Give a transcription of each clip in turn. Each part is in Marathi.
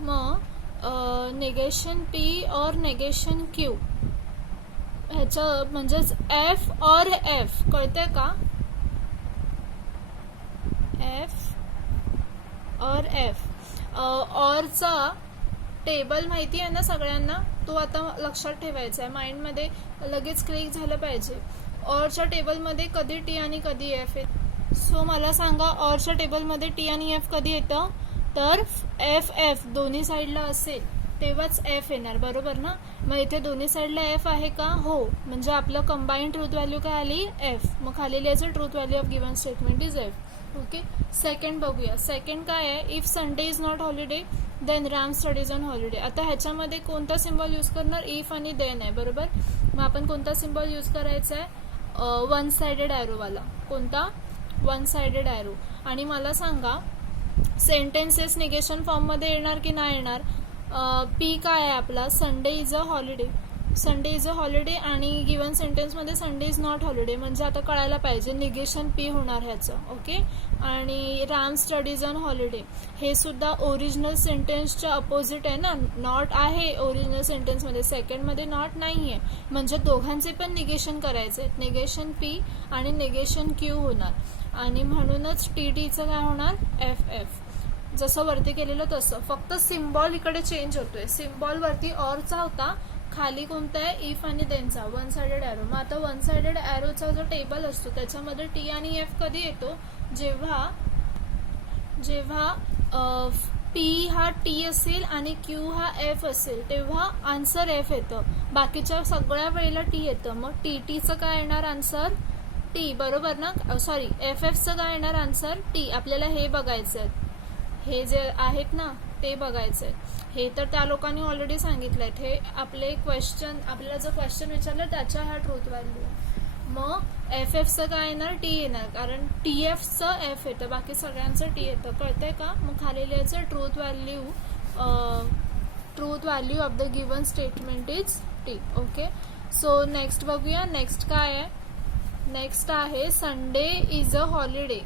मग निगेशन पी और निगेशन क्यू ह्याचं म्हणजेच एफ और एफ कळते का? एफ और एफ ऑरचा टेबल माहिती आहे ना सगळ्यांना? तो आता लक्षात ठेवायचा आहे, माइंडमध्ये लगेच क्लिक झालं पाहिजे. ऑरच्या टेबलमध्ये कधी टी आणि कधी एफ येत. सो मला सांगा ऑरच्या टेबलमध्ये टी आणि एफ कधी येतं? तर एफ एफ दोन्ही साईडला असेल तेव्हाच एफ येणार, बरोबर ना? मग इथे दोन्ही साईडला एफ आहे का? हो, म्हणजे आपलं कंबाईंड ट्रूथ व्हॅल्यू काय आली? एफ. मग खाली लिहायचं truth value of given statement is F. Okay. Second बघूया. सेकंड काय आहे? If Sunday is not holiday then Ram studies on holiday. आता ह्याच्यामध्ये कोणता सिम्बॉल यूज करणार? इफ आणि देन आहे, बरोबर? मग आपण कोणता सिम्बॉल यूज करायचा आहे? वन साइडेड ॲरोवाला. कोणता? One sided arrow. आणि मला सांगा सेंटेन्सेस निगेशन फॉर्ममध्ये येणार की नाही येणार? पी काय आहे आपला? Sunday is a holiday. Sunday is a holiday आणि गिवन सेंटेन्समध्ये संडे इज नॉट हॉलिडे, म्हणजे आता कळायला पाहिजे निगेशन पी होणार ह्याचं. ओके. आणि राम स्टडीज ऑन हॉलिडे हे सुद्धा ओरिजिनल सेंटेन्सच्या अपोजिट आहे ना. नॉट आहे ओरिजिनल सेंटेन्समध्ये, सेकंडमध्ये नॉट नाही आहे, म्हणजे दोघांचे पण निगेशन करायचे. निगेशन पी आणि निगेशन क्यू होणार. आणि म्हणूनच टी टीचं काय होणार? F F. जसं वरती केलेलं तसं, फक्त सिम्बॉल इकडे चेंज होतोय. सिम्बॉल वरती ऑरचा होता, खाली कोणता आहे? इफ आणि देनचा वन साइडेड ॲरो. मग आता वन साइडेड ॲरोचा जो टेबल असतो त्याच्यामध्ये टी आणि एफ कधी येतो? जेव्हा पी हा टी असेल आणि क्यू हा एफ असेल तेव्हा आन्सर एफ येतं. बाकीच्या सगळ्या वेळेला टी येतं. मग टी टीचं काय येणार आन्सर? टी, बरोबर ना? सॉरी, एफ एफचं काय येणार आन्सर? टी. आपल्याला हे बघायचं आहे, हे जे आहेत ना ते बघायचं आहे. हे तर त्या लोकांनी ऑलरेडी सांगितलंय. हे आपले क्वेश्चन, आपल्याला जो क्वेश्चन विचारलं त्याच्या ह्या ट्रूथ व्हॅल्यू. मग एफ एफचं काय येणार? टी येणार, कारण टी एफचं एफ येतं, बाकी सगळ्यांचं टी येतं. कळतंय का? मग खाली लिहायचं truth value of the given statement is T. Okay. So next बघूया. नेक्स्ट काय आहे? नेक्स्ट आहे Sunday is a holiday.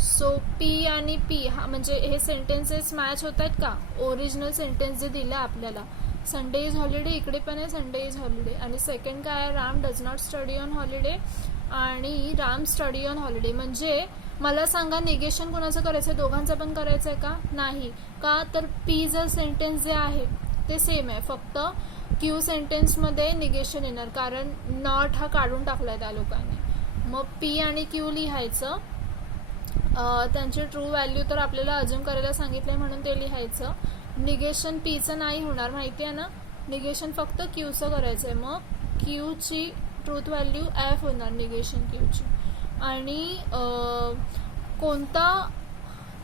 So P आणि पी हा म्हणजे हे सेंटेन्सेस मॅच होत आहेत का? ओरिजिनल सेंटेन्स जे दिलं आपल्याला, संडे इज हॉलिडे, इकडे पण आहे संडे इज हॉलिडे. आणि सेकंड काय आहे? Ram does not study on holiday आणि राम स्टडी ऑन हॉलिडे. म्हणजे मला सांगा निगेशन कोणाचं करायचं? दोघांचं पण करायचं आहे का? नाही. का? तर पी जर सेंटेन्स जे आहे ते सेम आहे, फक्त क्यू सेंटेन्समध्ये निगेशन येणार, कारण नॉट हा काढून टाकलाय त्या लोकांनी. मग पी आणि क्यू लिहायचं. त्यांची ट्रू व्हॅल्यू तर आपल्याला अज्युम करायला सांगितलंय म्हणून ते लिहायचं. निगेशन पीचं नाही होणार, माहिती आहे ना? निगेशन फक्त क्यूचं करायचं आहे. मग क्यूची ट्रूथ व्हॅल्यू एफ होणार निगेशन क्यूची. आणि कोणता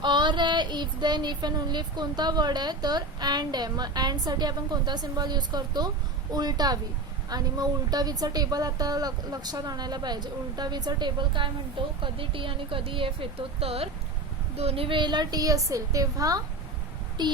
ऑर आहे? If then if and only if कोणता वर्ड आहे? तर अँड आहे. मग अँडसाठी आपण कोणता सिम्बॉल यूज करतो? उलटावी. आणि मग उलटावीचं टेबल आता लक्षात आणायला पाहिजे. उलटावीचं टेबल काय म्हणतो? कधी टी आणि कधी एफ येतो? तर दोन्ही वेळेला टी असेल तेव्हा टी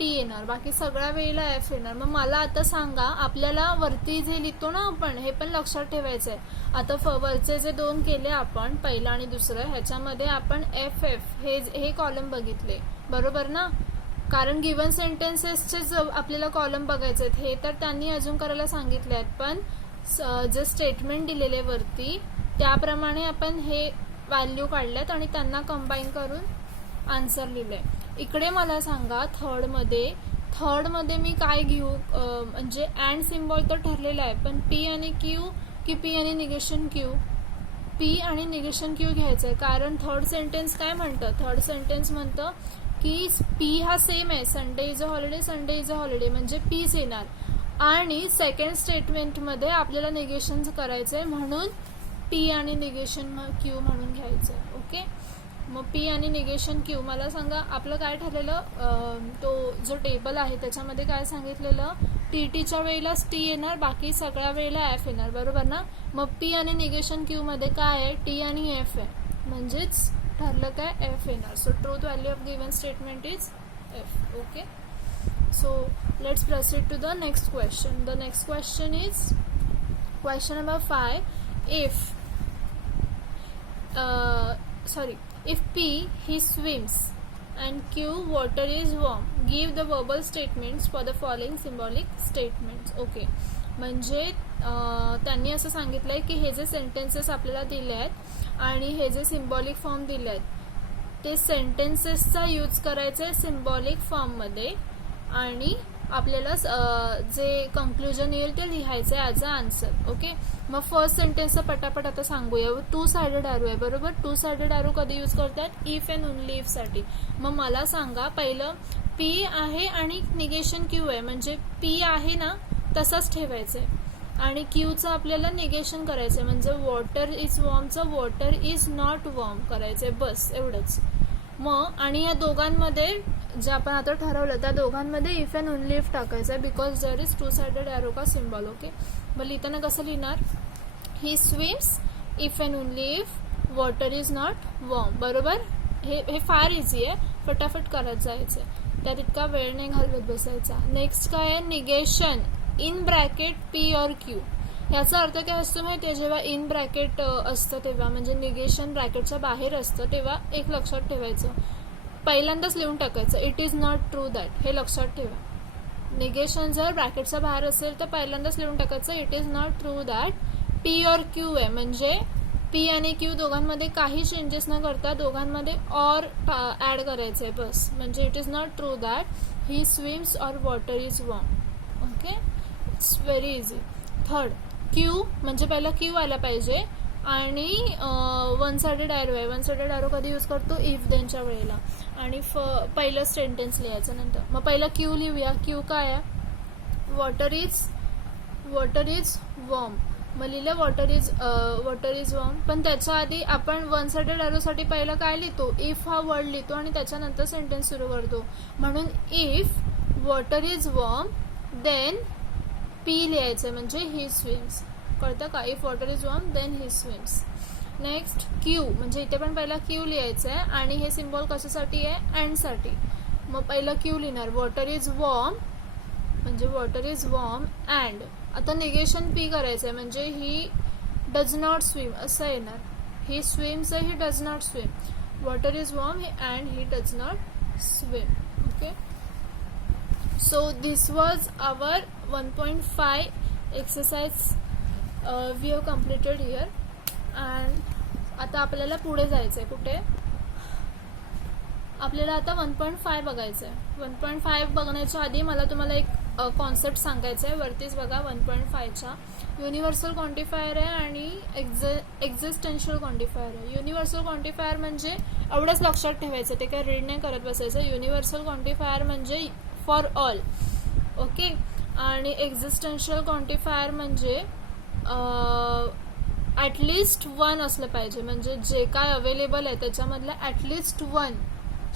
येणार, बाकी सगळ्या वेळेला एफ येणार. मग मला आता सांगा, आपल्याला वरती जे लिहितो ना आपण, हे पण लक्षात ठेवायचं आहे. आता वरचे जे दोन केले आपण, पहिलं आणि दुसरं, ह्याच्यामध्ये आपण एफ एफ हे कॉलम बघितले, बरोबर ना? कारण गिवन सेंटेन्सेसचे आपल्याला कॉलम बघायचे आहेत. हे तर त्यांनी अजून करायला सांगितले आहेत, पण जे स्टेटमेंट दिलेले वरती त्याप्रमाणे आपण हे व्हॅल्यू काढल्यात आणि त्यांना कंबाईन करून आन्सर लिहिलंय. इकडे मला सांगा थर्डमध्ये मी काय घेऊ? म्हणजे अँड सिम्बॉल तर ठरलेला आहे, पण पी आणि क्यू की पी आणि निगेशन क्यू? पी आणि निगेशन क्यू घ्यायचं आहे, कारण थर्ड सेंटेन्स काय म्हणतं? थर्ड सेंटेन्स म्हणतं की पी हा सेम आहे, Sunday is a holiday, Sunday is a holiday, म्हणजे पीच येणार. आणि सेकंड स्टेटमेंटमध्ये आपल्याला निगेशन करायचं आहे, म्हणून पी आणि निगेशन क्यू म्हणून घ्यायचं आहे. ओके. मग पी आणि निगेशन क्यू. मला सांगा आपलं काय ठरलेलं? तो जो टेबल आहे त्याच्यामध्ये काय सांगितलेलं? टी टीच्या वेळेलाच टी येणार, बाकी सगळ्या वेळेला एफ येणार, बरोबर ना? मग पी आणि निगेशन क्यू मध्ये काय आहे? टी आणि एफ आहे, म्हणजेच ठरलं काय? एफ येणार. So truth value of given statement is F. Okay. So let's proceed to the next question. The next question is question number 5. If P he swims and Q water is warm. Give the verbal statements for the following symbolic statements. Okay, म्हणजे त्यांनी असं सांगितलं आहे की हे जे सेंटेन्सेस आपल्याला दिले आहेत आणि हे जे सिम्बॉलिक फॉर्म दिले आहेत ते सेंटेन्सेसचा यूज करायचं आहे सिम्बॉलिक फॉर्ममध्ये आणि आपल्याला जे कंक्लुजन येईल ते लिहायचं आहे ॲज अ आन्सर. ओके, मग फर्स्ट सेंटेन्सचा पटापट आता सांगूया. टू सायडेड ॲरो आहे बरोबर. टू सायडेड ॲरो कधी यूज करतात? इफ अँड ओनली इफसाठी. मग मला सांगा, पहिलं पी आहे आणि निगेशन क्यू आहे, म्हणजे पी आहे ना तसाच ठेवायचं आहे आणि क्यूचं आपल्याला निगेशन करायचं आहे, म्हणजे वॉटर इज वॉर्मचं वॉटर इज नॉट वॉर्म करायचं आहे, बस एवढंच. मग आणि या दोघांमध्ये जे आपण आता ठरवलं त्या दोघांमध्ये इफ अँड ओनली इफ टाकायचं आहे, because there is two sided arrow का सिम्बॉल. ओके, मग लिहिताना कसं लिहिणार? He swims if and only if water is not warm. बरोबर, हे फार इझी आहे, फटाफट करत जायचं आहे, त्यात इतका वेळ नाही घालवत बसायचा. नेक्स्ट काय आहे? निगेशन इन ब्रॅकेट पी और क्यू. याचा अर्थ काय असतो माहिती आहे? जेव्हा इन ब्रॅकेट असतं तेव्हा, म्हणजे निगेशन ब्रॅकेटच्या बाहेर असतं तेव्हा एक लक्षात ठेवायचं, पहिल्यांदाच लिहून टाकायचं it is not true that, हे लक्षात ठेवा. निगेशन जर ब्रॅकेटच्या बाहेर असेल तर पहिल्यांदाच लिहून टाकायचं it is not true that P और क्यू आहे, म्हणजे पी आणि क्यू दोघांमध्ये काही चेंजेस न करता दोघांमध्ये और ॲड करायचं आहे बस, म्हणजे it is not true that he swims और water is warm. Okay, it's very easy. Third Q, म्हणजे पहिला क्यू आला पाहिजे आणि वन सायडेड ॲरो आहे. वन सायडेड ॲरो कधी यूज करतो? इफ देनच्या वेळेला. आणि पहिलं सेंटेन्स लिहायचं नंतर. मग पहिला क्यू लिहूया. क्यू काय आहे? Water is warm. मग लिहिलं वॉटर इज वॉर्म, पण त्याच्या आधी आपण वन सायडेड ॲरोसाठी पहिलं काय लिहितो? इफ हा वर्ड लिहितो आणि त्याच्यानंतर सेंटेन्स सुरू करतो. म्हणून if water is warm then P लिहायचं, म्हणजे ही स्विम्स. कळतं का? If water is warm then he swims. Next Q, म्हणजे इथे पण पहिला क्यू लिहायचं आहे आणि हे सिम्बॉल कशासाठी आहे? अँडसाठी. मग पहिलं क्यू लिहिणार वॉटर इज वॉर्म, म्हणजे वॉटर इज वॉर्म अँड. आता निगेशन पी करायचं आहे, म्हणजे ही डज नॉट स्विम असं येणार. ही स्विम्स आहे, he does not swim. Water is warm and he does not swim. Okay, so this was our 1.5 exercise we have completed here. And आता आपल्याला पुढे जायचं आहे. कुठे? आपल्याला आता 1.5 बघायचं आहे. 1.5 बघण्याच्या आधी मला तुम्हाला एक कॉन्सेप्ट सांगायचं आहे. वरतीच बघा 1.5च्या. युनिव्हर्सल क्वांटिफायर आहे आणि एक्झिस्टेन्शियल क्वांटिफायर आहे. युनिव्हर्सल क्वांटिफायर म्हणजे एवढंच लक्षात ठेवायचं, ते काय रीड नाही करत बसायचं. युनिव्हर्सल क्वांटिफायर म्हणजे फॉर ऑल. ओके, आणि एक्झिस्टेन्शियल क्वांटिफायर म्हणजे ॲटलिस्ट वन असलं पाहिजे, म्हणजे जे काय अवेलेबल आहे त्याच्यामधलं at least one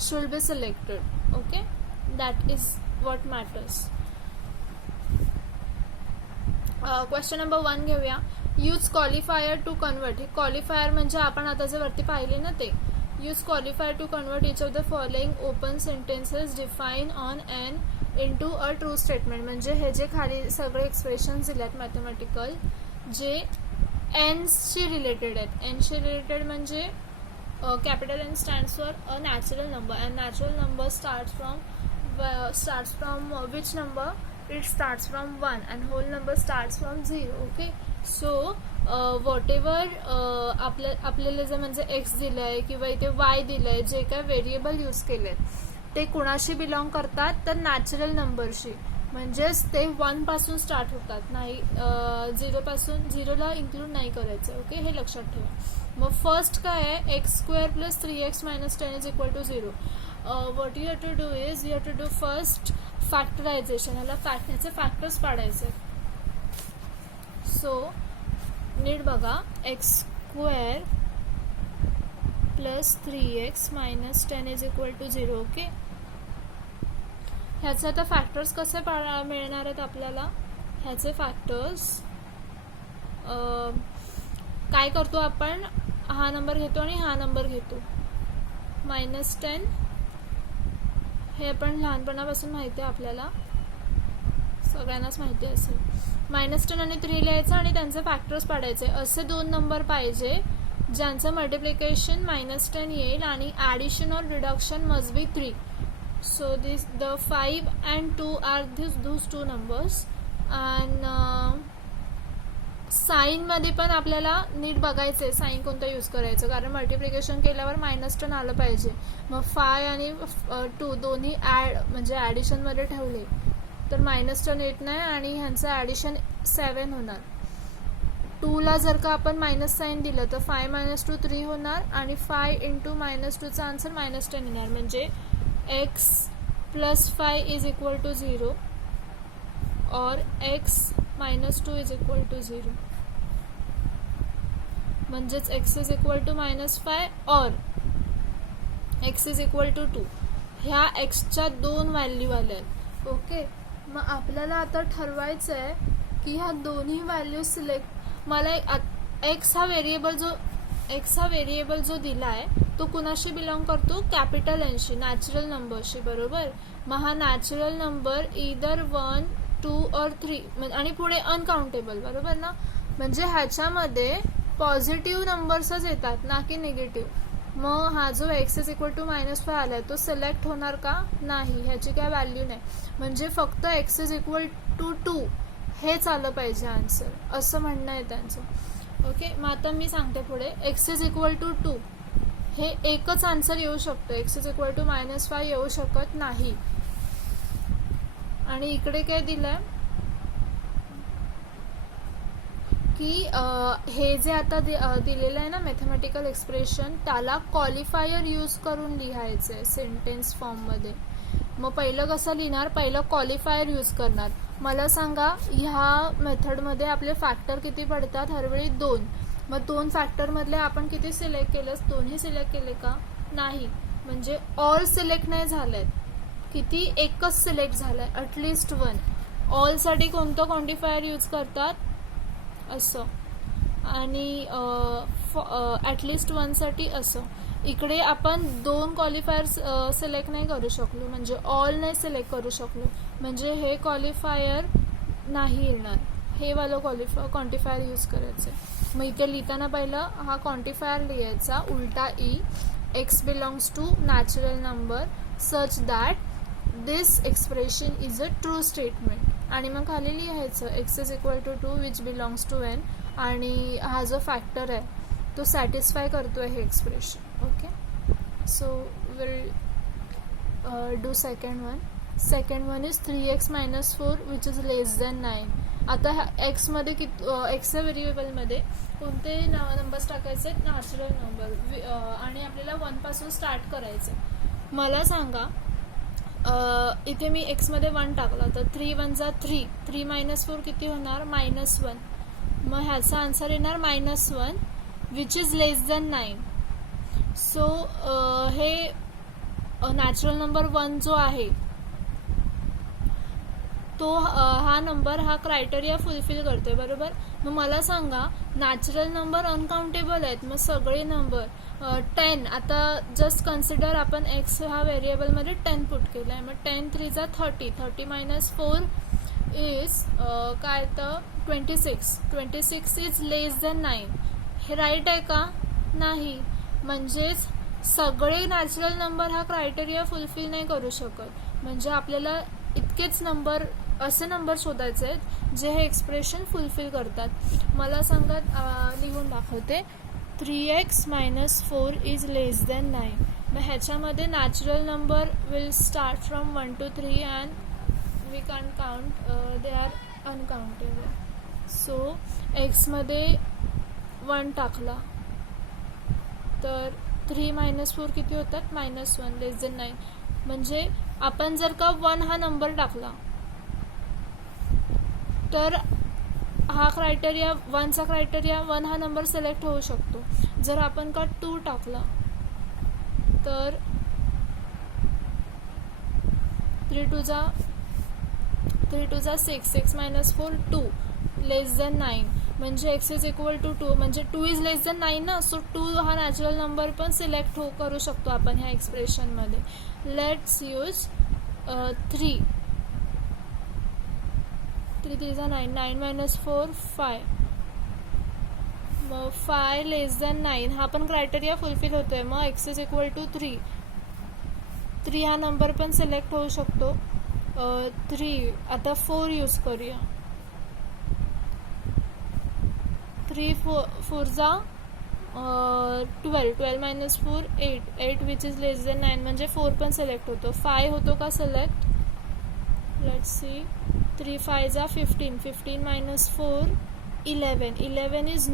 should be selected. Okay, that is what matters. Question number 1 घेऊया. Use qualifier two convert. हे क्वालिफायर म्हणजे आपण आता जे वरती पाहिले ना ते. Use qualifier two convert each of the following open sentences define on an into a true statement. म्हणजे हे जे खाली सगळे एक्सप्रेशन्स दिलेत मॅथमॅटिकल, जे एनशी रिलेटेड आहेत. एनशी रिलेटेड म्हणजे capital N stands for a natural number and natural number starts from which number? It starts from 1 and whole number starts from 0. Okay, so whatever आपल्याला जे म्हणजे x दिलंय किंवा इथे y दिलंय, जे काय व्हेरिएबल यूज केलेत ते कुणाशी बिलॉंग करतात? तर नॅचरल नंबरशी. म्हणजेच ते 1 पासून स्टार्ट होतात, नाही 0 पासून. 0ला इन्क्लूड नाही करायचं. ओके, हे लक्षात ठेवा. मग फर्स्ट काय आहे? x² + 3x - 10 = 0. what you have to do is you have to do first factorisation. ह्याला ह्याचे फॅक्टर्स पाडायचे. सो नीट बघा, x² + 3x - 10 = 0. ओके, ह्याचे आता फॅक्टर्स कसे मिळणार आहेत आपल्याला? ह्याचे फॅक्टर्स काय करतो आपण? हा नंबर घेतो आणि हा नंबर घेतो. -10 हे आपण लहानपणापासून माहिती आहे आपल्याला, सगळ्यांनाच माहिती असेल. -10 आणि 3 लिहायचं आणि त्यांचे फॅक्टर्स पाडायचे. असे 2 नंबर पाहिजे ज्यांचं मल्टिप्लिकेशन -10 येईल आणि ॲडिशन और deduction must be 3. So this the 5 and 2 are those two numbers. And साईनमध्ये पण आपल्याला नीट बघायचं आहे साईन कोणतं यूज करायचं, कारण मल्टिप्लिकेशन केल्यावर -10 आलं पाहिजे. मग 5 आणि 2 दोन्ही म्हणजे ॲडिशनमध्ये ठेवले तर -10 येत नाही आणि ह्यांचं ॲडिशन 7 होणार. 2ला जर का आपण मायनस साईन दिलं तर 5 - 2 3 होणार आणि 5 × -2चा आन्सर -10 येणार. म्हणजे x + 5 = 0 और x - 2 = 0. म्हणजेच x = -5 और x = 2. ह्या xच्या 2 व्हॅल्यू आल्या आहेत. ओके, मग आपल्याला आता ठरवायचं आहे की ह्या दोन्ही व्हॅल्यू सिलेक्ट. मला x हा व्हेरिएबल जो दिला आहे तो कुणाशी बिलॉंग करतो, कॅपिटल Nशी, नॅचरल नंबरशी. बरोबर. मग हा नॅचरल नंबर इदर 1 2 और 3 आणि पुढे अनकाउंटेबल. बरोबर ना. म्हणजे ह्याच्यामध्ये पॉझिटिव्ह नंबर्सच येतात ना की निगेटिव्ह. मग हा जो x = -5 आलाय तो सिलेक्ट होणार का, नाही, ह्याची काय व्हॅल्यू नाही. म्हणजे फक्त x = 2 हेच आलं पाहिजे आन्सर, असं म्हणणं आहे त्यांचं. ओके, मग आता मी सांगते पुढे. x = 2 हे एकच आन्सर येऊ शकतो, x = -5 येऊ शकत नाही. आणि इकडे काय दिलंय की हे जे आता दिलेलं आहे ना मॅथमॅटिकल एक्सप्रेशन, त्याला क्वालिफायर यूज करून लिहायचं आहे सेंटेन्स फॉर्ममध्ये. मग पहिलं कसं लिहिणार, पहिलं क्वालिफायर यूज करणार. मला सांगा ह्या मेथडमध्ये आपले फॅक्टर किती पडतात, हरवेळी 2. मग 2 फॅक्टरमधले आपण किती सिलेक्ट केलं, दोन्ही सिलेक्ट केले का, नाही. म्हणजे ऑल सिलेक्ट नाही झाले, किती, एकच सिलेक्ट झालंय, ॲटलिस्ट 1. ऑलसाठी कोणतं क्वांटिफायर यूज करतात, असं. आणि ॲटलिस्ट 1साठी असं. इकडे आपण 2 क्वालिफायर्स सिलेक्ट नाही करू शकलो, म्हणजे ऑल नाही सिलेक्ट करू शकलो, म्हणजे हे क्वालिफायर नाही येणार. हे वालं क्वांटिफायर यूज करायचं. मग इथे लिहिताना पहिलं हा क्वांटिफायर लिहायचा उलटा E. x belongs to natural number such that this expression is a true statement. आणि मग खाली लिहायचं x = 2 which belongs to n. आणि हा जो फॅक्टर आहे तो सॅटिस्फाय करतोय हे expression. Okay, so will do second one is 3x - 4 which is <9. आता ह्या एक्समध्ये एक्सच्या व्हेरिएबलमध्ये कोणते नंबर्स टाकायचे, नॅचरल नंबर. आणि आपल्याला 1 पासून स्टार्ट करायचं. मला सांगा इथे मी एक्समध्ये 1 टाकला तर 3 × 1 = 3. 3 - 4 किती होणार, -1. मग ह्याचा आन्सर येणार -1 विच इज <9. सो हे नॅचरल नंबर 1 जो आहे तो हा नंबर हा क्रायटेरिया फुलफिल करतोय. बरोबर. मग मला सांगा नॅचरल नंबर अनकाउंटेबल आहेत, मग सगळे नंबर 10. आता जस्ट कन्सिडर आपण x हा व्हेरिएबलमध्ये 10 पुट केला आहे. मग 10 × 3 = 30. 30 - 4 इज काय तर 26. 26 इज <9. हे राईट आहे का, नाही. म्हणजेच सगळे नॅचरल नंबर हा क्रायटेरिया फुलफिल नाही करू शकत. म्हणजे आपल्याला इतकेच नंबर, असे नंबर शोधायचे आहेत जे हे एक्सप्रेशन फुलफिल करतात. मला सांगा, लिहून दाखवते. 3x - 4 is <9. मग ह्याच्यामध्ये natural number will start from 1 to 3 and we can count, they are uncountable. So एक्समध्ये 1 टाकला तर 3 - 4 किती होतात, -1 <9. म्हणजे आपण जर का 1 हा नंबर टाकला तर हा क्रायटेरिया 1चा क्रायटेरिया 1 हा नंबर सिलेक्ट होऊ शकतो. जर आपण का 2 टाकला तर 3 × 2 = 6. 6 - 4 2 <9. म्हणजे x = 2. म्हणजे 2 इज <9 ना. सो 2 हा नॅचरल नंबर पण सिलेक्ट करू शकतो आपण ह्या एक्सप्रेशनमध्ये. Let's use 3. 3 × 3 = 9. 9 - 4 5. मग 5 लेस दॅन 9 हा पण क्रायटेरिया फुलफिल होतोय. मग x इज इक्वल टू 3 हा नंबर पण सिलेक्ट होऊ शकतो. 3 आता 4 यूज करूया. 3 4 जा 12 minus 4 8 which is less than 9 म्हणजे 4 पण सिलेक्ट होतो. 5 होतो का सिलेक्ट? Let's see. 3 5 जा 15 minus 4 11 is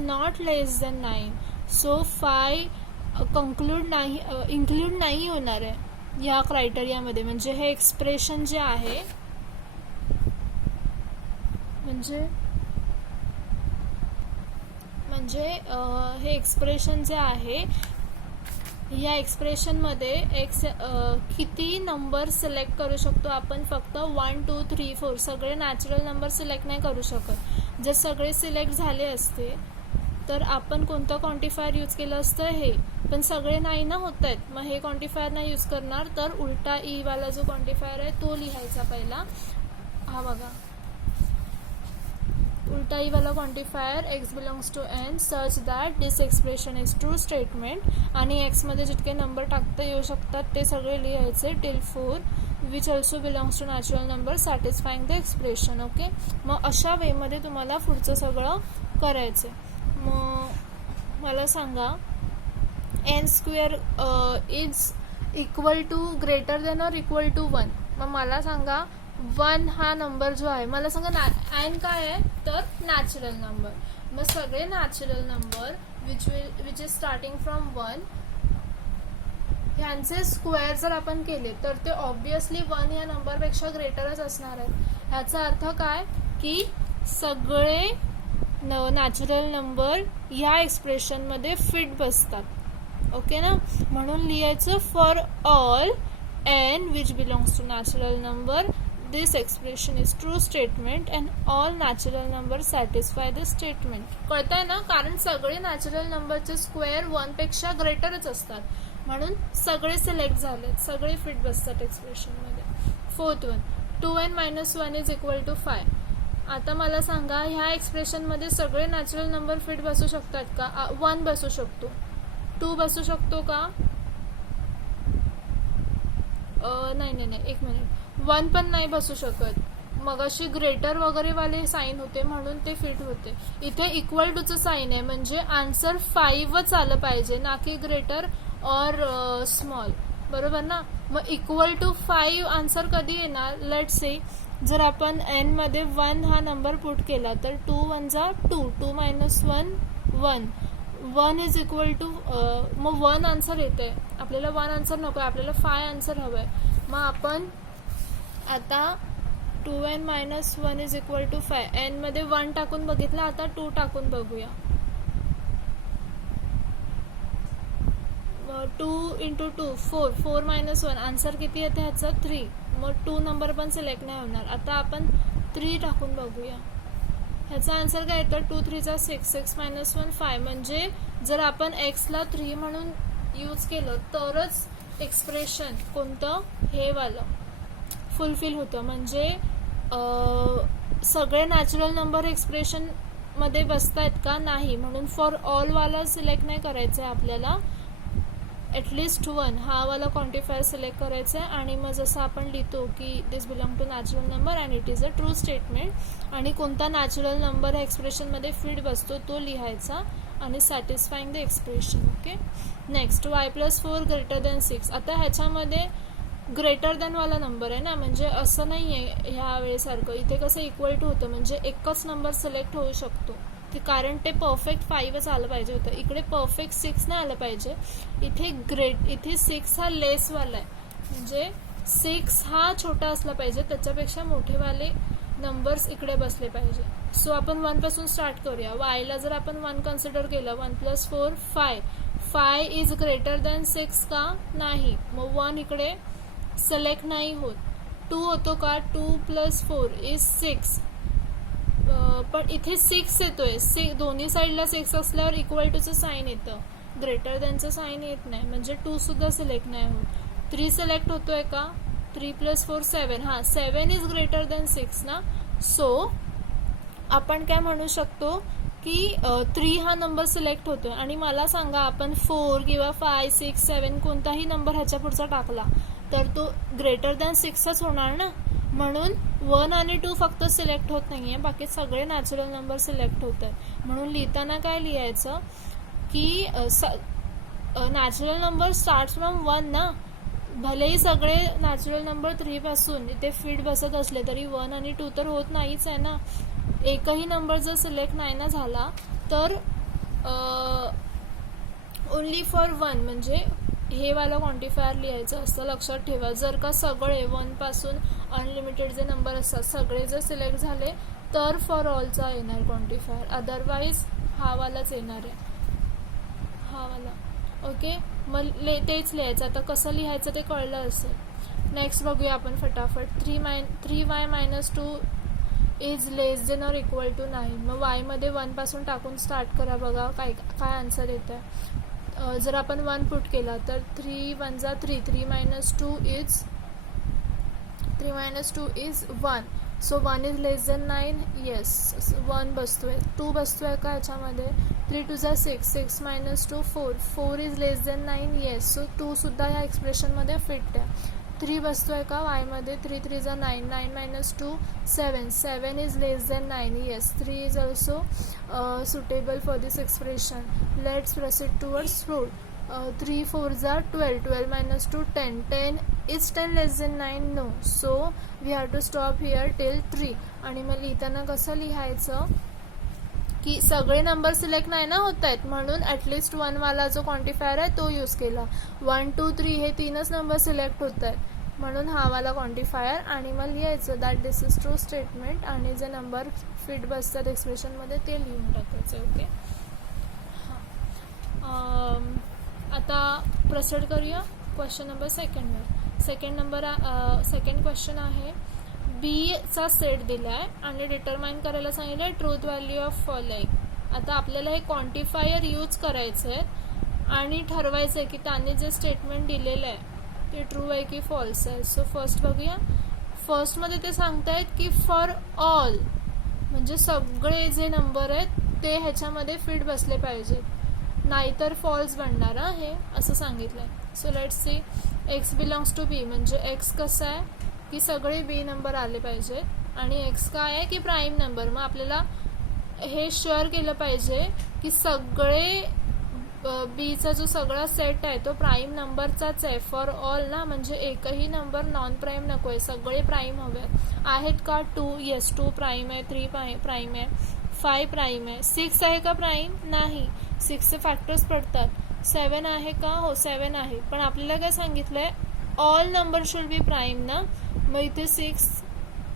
not less than 9. So 5 include नाही होणार आहे या क्रायटेरियामध्ये. म्हणजे हे एक्सप्रेशन जे आहे म्हणजे हे एक्सप्रेशन जे आहे या एक्सप्रेशनमध्ये किती नंबर सिलेक्ट करू शकतो आपण? फक्त 1 2 3 4 सगळे नॅचरल नंबर सिलेक्ट नाही करू शकत. जर सगळे सिलेक्ट झाले असते तर आपण कोणतं क्वांटिफायर यूज केलं असतं? हे. पण सगळे नाही ना होत आहेत, मग हे क्वांटिफायर नाही यूज करणार. तर उलटा ई वाला जो क्वांटिफायर आहे तो लिहायचा पहिला. हा बघा, उलटा ई वाला quantifier x belongs to n such that this expression is true statement. आणि एक्समध्ये जितके नंबर टाकता येऊ शकतात ते सगळे लिहायचे till 4 which also belongs to natural number satisfying the expression. Okay, मग अशा वेमध्ये तुम्हाला पुढचं सगळं करायचं. मग मला सांगा n square is equal to greater than or equal to 1. मग मला सांगा 1 हा नंबर जो आहे, मला सांगा n काय आहे? तर नॅचरल नंबर. मग सगळे natural number which is starting from 1 ह्यांचे स्क्वेअर जर आपण केले तर ते ऑब्विसली 1 या नंबरपेक्षा ग्रेटरच असणार आहे. ह्याचा अर्थ काय की सगळे नॅचरल नंबर ह्या एक्सप्रेशनमध्ये फिट बसतात. ओके ना, म्हणून लिहायचं for all n which belongs to natural number this expression is true statement and all natural number satisfy the statement. कळतंय ना, कारण सगळे नॅचरल नंबरचे स्क्वेअर 1 पेक्षा ग्रेटरच असतात म्हणून सगळे सिलेक्ट झालेत, सगळे फिट बसतात एक्सप्रेशनमध्ये. 4th one 2n minus 1 is equal to 5. आता मला सांगा ह्या एक्सप्रेशनमध्ये सगळे नॅचरल नंबर फिट बसू शकतात का? 1 बसू शकतो, 2 बसू शकतो का? नाही, एक मिनिट, 1 पण नाही बसू शकत. मग अशी ग्रेटर वगैरे वाले साईन होते म्हणून ते फिट होते. इथे इक्वल टूचं साईन आहे म्हणजे आन्सर 5च आलं पाहिजे, ना की ग्रेटर और स्मॉल. बरोबर ना? मग इक्वल टू 5 आन्सर कधी येणार? लेट से जर आपण n मध्ये 1 हा नंबर पुट केला तर 2 1 जा 2 मायनस 1 1 इज इक्वल टू मग 1 आन्सर येते. आपल्याला 1 आन्सर नको आहे, आपल्याला 5 आन्सर हवं आहे. मग आपण आता 2n minus 1 is equal to 5 n मध्ये 1 टाकून बघितलं, आता 2 टाकून बघूया. 2 इंटू 2 4 मायनस 1 आन्सर किती येते ह्याचा? 3. मग 2 नंबर पण सिलेक्ट नाही होणार. आता आपण 3 टाकून बघूया, ह्याचा आन्सर काय येतं? 2 3 जा 6 मायनस 1 5. म्हणजे जर आपण एक्सला 3 म्हणून यूज केलं तरच एक्सप्रेशन कोणतं हे वालं फुलफिल होतं. म्हणजे सगळे नॅचरल नंबर एक्सप्रेशनमध्ये बसत आहेत का? नाही. म्हणून फॉर ऑल वाला सिलेक्ट नाही करायचं आहे आपल्याला, ॲटलिस्ट 1 हा वाला क्वांटिफायर सिलेक्ट करायचं आहे. आणि मग जसं आपण लिहितो की this belong to natural number and it is a true statement, आणि कोणता नॅचरल नंबर एक्सप्रेशनमध्ये फिट बसतो तो लिहायचा आणि satisfying the expression. Okay, next y+4 greater than 6. आता ह्याच्यामध्ये ग्रेटर दॅन वाला नंबर आहे ना, म्हणजे असं नाही आहे ह्या वेळेसारखं. इथे कसं इक्वल टू होतं म्हणजे एकच नंबर सिलेक्ट होऊ शकतो, कारण ते परफेक्ट 5च आलं पाहिजे होतं. इकडे परफेक्ट 6 नाही आलं पाहिजे. इथे 6 हा लेसवाला आहे, म्हणजे 6 हा छोटा असला पाहिजे, त्याच्यापेक्षा मोठेवाले नंबर्स इकडे बसले पाहिजे. सो आपण 1 पासून स्टार्ट करूया. वायला जर आपण 1 कन्सिडर केलं, 1 + 4 5 इज ग्रेटर दॅन 6 का? नाही. मग 1 इकडे सिलेक्ट नाही होत. 2 होतो का? 2 + 4 इज 6. पण इथे 6 येतोय, दोन्ही साईडला 6 असल्यावर इक्वल टूचं साईन येतं, ग्रेटर दॅनचं साईन येत नाही, म्हणजे 2 सुद्धा सिलेक्ट नाही होत. 3 सिलेक्ट होतोय का? 3 + 4 7. हां, 7 इज ग्रेटर दॅन 6 ना. सो आपण काय म्हणू शकतो की 3 हा नंबर सिलेक्ट होतोय आणि मला सांगा आपण 4 किंवा 5, 6, 7 कोणताही नंबर ह्याच्या पुढचा टाकला तर तो ग्रेटर दॅन 6च होणार ना. म्हणून 1 आणि 2 फक्त सिलेक्ट होत नाही आहे, बाकी सगळे नॅचरल नंबर सिलेक्ट होत आहेत. म्हणून लिहिताना काय लिहायचं की नॅचरल नंबर स्टार्ट फ्रॉम 1 ना. भलेही सगळे नॅचरल नंबर 3 पासून इथे फिट बसत असले तरी 1 आणि 2 तर होत नाहीच आहे ना. एकही नंबर जर सिलेक्ट नाही ना झाला तर ओनली फॉर 1 म्हणजे हे वाला क्वांटिफायर लिहायचं असतं. लक्षात ठेवा, जर का सगळे 1 पासून अनलिमिटेड जे नंबर असतात सगळे जर सिलेक्ट झाले तर फॉर ऑलचा येणार क्वांटिफायर, अदरवाईज हा वालाच येणार आहे, हा वाला. ओके, मग तेच लिहायचं. आता कसं लिहायचं ते कळलं असेल. नेक्स्ट बघूया आपण फटाफट. 3y minus 2 is less than or equal to 9. मग वायमध्ये 1 पासून टाकून स्टार्ट करा, बघा काय काय आन्सर येत आहे. जर आपण 1 पुट केला तर 3 1 जा 3, 3 minus 2 is 1. So 1 is less then 9. Yes, 1 बसतोय. 2 बसतोय का ह्याच्यामध्ये? 3 2 जा 6, 6 minus 2 4, 4 is less then 9. Yes, so 2 सुद्धा ह्या एक्सप्रेशनमध्ये फिट आहे. 3 बसतोय का वायमध्ये? 3 3 जा 9, 9 minus 2 7, 7 is less then 9. Yes, 3 is also suitable for this expression. Let's proceed towards fruit. 3 4 जा 12, 12 minus 2 10, 10 is 10 less than 9? No. So we have to stop here till 3. आणि मग लिहिताना कसं लिहायचं की सगळे नंबर सिलेक्ट नाही ना होत आहेत, म्हणून ॲटलिस्ट 1 वाला जो क्वांटिफायर आहे तो यूज केला. 1 2 3 हे 3च नंबर सिलेक्ट होत आहेत, म्हणून हा वाला क्वांटिफायर. आणि मग लिहायचं that this is true statement आणि जे नंबर फिट बसतात एक्सप्रेशनमध्ये ते लिहून टाकायचे. ओके, आता प्रोसीड करूया question number second var. Second question आहे, बीचा सेट दिला आहे आणि डिटरमाइन करायला सांगितलं आहे ट्रूथ व्हॅल्यू ऑफ फॉलोइंग. आता आपल्याला हे क्वांटिफायर यूज करायचं आहे आणि ठरवायचं आहे की त्यांनी जे स्टेटमेंट दिलेलं आहे ते ट्रू आहे की फॉल्स आहे. सो फर्स्ट बघूया. फर्स्टमध्ये ते सांगतायत की फॉर ऑल म्हणजे सगळे जे नंबर आहेत ते ह्याच्यामध्ये फिट बसले पाहिजेत, नाहीतर फॉल्स बनणार आहे असं सांगितलं आहे. So let's see. X belongs to B म्हणजे एक्स कसं आहे की सगळे बी नंबर आले पाहिजेत आणि एक्स काय आहे की प्राईम नंबर. मग आपल्याला हे शुअर केलं पाहिजे की सगळे बीचा जो सगळा सेट आहे तो प्राईम नंबरचाच आहे फॉर ऑल ना. म्हणजे एकही नंबर नॉन प्राईम नको आहे, सगळे प्राईम हवे आहेत का? 2 येस 2 प्राईम आहे, 3 प्राईम आहे, 5 प्राईम आहे, 6 आहे का प्राईम? नाही, 6चे फॅक्टर्स पडतात. 7 आहे का? हो 7 आहे. पण आपल्याला काय सांगितलंय all number should be prime ना. मग इथे 6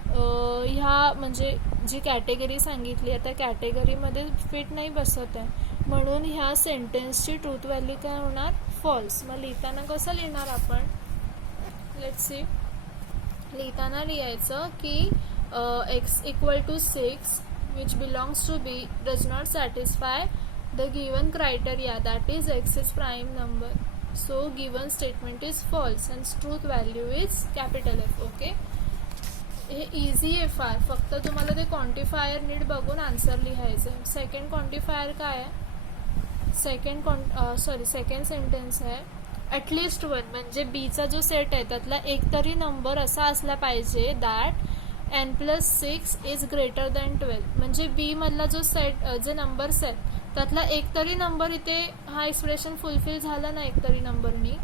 ह्या म्हणजे जी कॅटेगरी सांगितली आहे त्या कॅटेगरीमध्ये फिट नाही बसत आहे, म्हणून ह्या सेंटेन्सची ट्रूथ व्हॅल्यू काय होणार? फॉल्स. मग लिहिताना कसं लिहिणार आपण? Let's see. लिहिताना लिहायचं की X equal to 6 which belongs to B does not satisfy the given criteria, that is x is prime number. So given statement is false and truth value is capital F. Okay, हे इझी आहे फार, फक्त तुम्हाला ते क्वांटिफायर नीट बघून आन्सर लिहायचं. सेकंड क्वांटिफायर काय आहे? सेकंड सेंटेन्स आहे ॲटलिस्ट 1 म्हणजे बीचा जो सेट आहे त्यातला एक तरी नंबर असा असला पाहिजे that n+6 is greater than 12. म्हणजे बी मधला जो सेट जे नंबर्स आहेत त्यातला एक तरी नंबर इथे हा एक्सप्रेशन फुलफिल झाला ना एक तरी नंबरनी,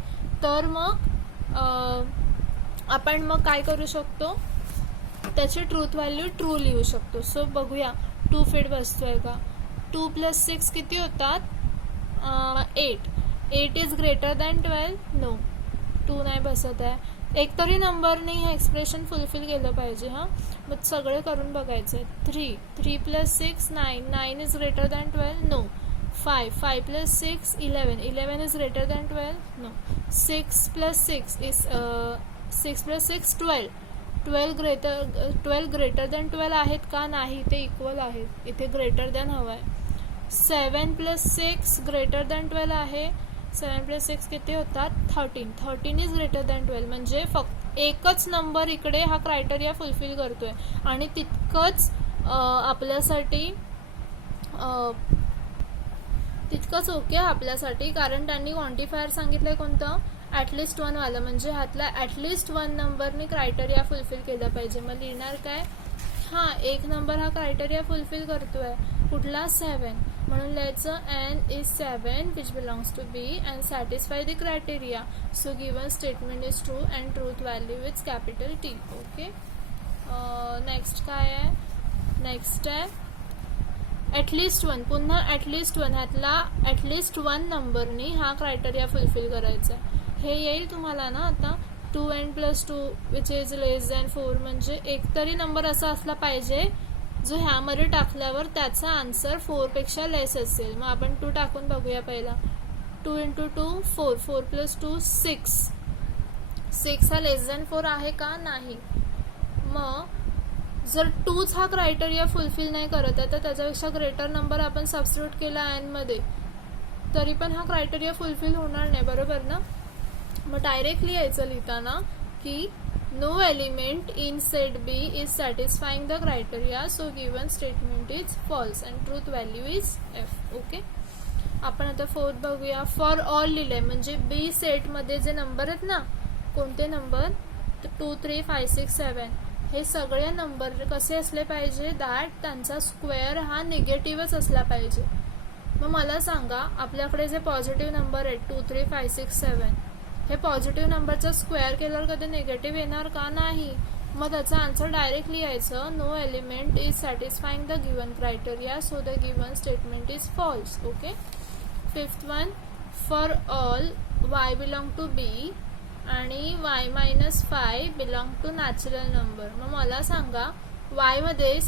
तर मग आपण मग काय करू शकतो? त्याची ट्रूथ व्हॅल्यू ट्रू लिहू शकतो. सो बघूया 2 फिट बसतोय का? 2 + 6 किती होतात? 8. 8 इज ग्रेटर दॅन 12? नो, 2 नाही बसत आहे. एक तरी नंबरने हे एक्सप्रेशन फुलफिल केलं पाहिजे. हां, मग सगळे करून बघायचं आहे. 3 + 6 9, 9 is greater than 12? No. 5 + 6 11, 11 is greater than 12? No. 6 + 6 is 6 + 6 12, 12 greater than 12 आहेत का? नाही, ते इक्वल आहेत, इथे ग्रेटर दॅन हवं आहे. 7 + 6 ग्रेटर दॅन 12 आहे. 7 + 6 किती होतात? 13, 13 इज ग्रेटर दॅन 12. म्हणजे फक्त एकच नंबर इकडे हा क्रायटेरिया फुलफिल करतोय आणि तितकंच आपल्यासाठी तितकंच ओके आपल्यासाठी, कारण त्यांनी क्वांटिफायर सांगितलंय कोणतं, ॲटलिस्ट वन वालं, म्हणजे ह्यातला ॲटलिस्ट वन नंबरने क्रायटेरिया फुलफिल केलं पाहिजे. मग लिहिणार काय, हां एक नंबर हा क्रायटेरिया फुलफिल करतोय, कुठला 7, म्हणून लिहायचं n is 7 which belongs to B and satisfy the criteria, so given statement is true and truth value is capital T. Okay. Next काय आहे, नेक्स्ट आहे ॲटलिस्ट वन, पुन्हा ॲटलिस्ट वन, ह्यातला ॲटलिस्ट वन नंबरनी हा क्रायटेरिया फुलफिल करायचा आहे. हे येईल तुम्हाला ना आता, 2n+2 which is less than 4, म्हणजे एकतरी नंबर असा असला पाहिजे जो ह्यामध्ये टाकल्यावर त्याचा आन्सर 4 पेक्षा लेस असेल. मग आपण 2 टाकून बघूया पहिला. 2 × 2 4, 4+2 6, 6 हा लेस दॅन 4 आहे का, नाही. मग जर 2च हा क्रायटेरिया फुलफिल नाही करत आहे तर त्याच्यापेक्षा ग्रेटर नंबर आपण सबस्टिट्यूट केला n मध्ये, तरी पण हा क्रायटेरिया फुलफिल होणार नाही, बरोबर ना. मग डायरेक्टली यायचं लिहिताना की no element in set B is satisfying the criteria, so given statement is false and truth value is F. Okay. आपण आता 4th बघूया. फॉर ऑल लिहिले, म्हणजे बी सेटमध्ये जे नंबर आहेत ना, कोणते नंबर, तर 2 3 5 6 7, हे सगळे नंबर कसे असले पाहिजे, दॅट त्यांचा स्क्वेअर हा निगेटिव्हच असला पाहिजे. मग मला सांगा, आपल्याकडे जे पॉझिटिव्ह नंबर आहेत 2 3 5 6 7, हे पॉझिटिव्ह नंबरचा स्क्वेअर केल्यावर कधी निगेटिव्ह येणार का, नाही. मग त्याचा आन्सर डायरेक्टली यायचं, no element is satisfying the given criteria, so the given statement is false. Okay. 5th one, for all y belong to B आणि y-5 belong to natural number. मग मला सांगा, y मध्ये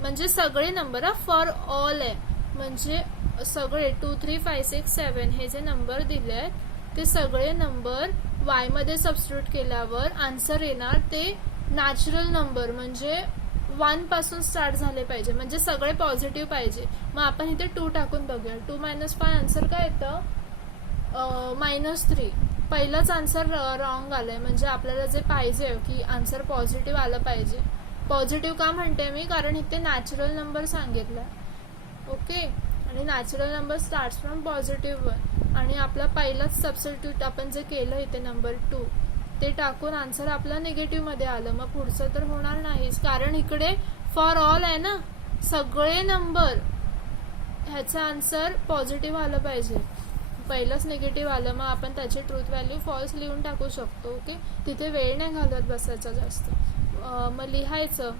म्हणजे सगळे नंबर, फॉर ऑल आहे, म्हणजे सगळे 2 3 5 6 7 हे जे नंबर दिले आहेत ते सगळे नंबर y मध्ये सबस्टिट्यूट केल्यावर आन्सर येणार ते नॅचरल नंबर, म्हणजे 1 पासून स्टार्ट झाले पाहिजे, म्हणजे सगळे पॉझिटिव्ह पाहिजे. मग आपण इथे 2 टाकून बघूया. 2-5 आन्सर काय येतं, -3. पहिलाच आन्सर रॉंग आलंय, म्हणजे आपल्याला जे पाहिजे की आन्सर पॉझिटिव्ह आलं पाहिजे. पॉझिटिव्ह का म्हणते मी, कारण इथे नॅचरल नंबर सांगितलाय. ओके. आणि natural number starts from positive 1, आणि आपला पहिलाच सबस्टिट्यूट आपण जे केलं इथे नंबर 2 ते टाकून आन्सर आपला निगेटिव्हमध्ये आलं. मग पुढचं तर होणार नाहीच, कारण इकडे फॉर ऑल आहे ना, सगळे नंबर, ह्याचं आन्सर पॉझिटिव्ह आलं पाहिजे. पहिलंच निगेटिव्ह आलं, मग आपण त्याची ट्रूथ व्हॅल्यू फॉल्स लिहून टाकू शकतो. ओके. तिथे वेळ नाही घालवत बसायचा जास्त. मग लिहायचं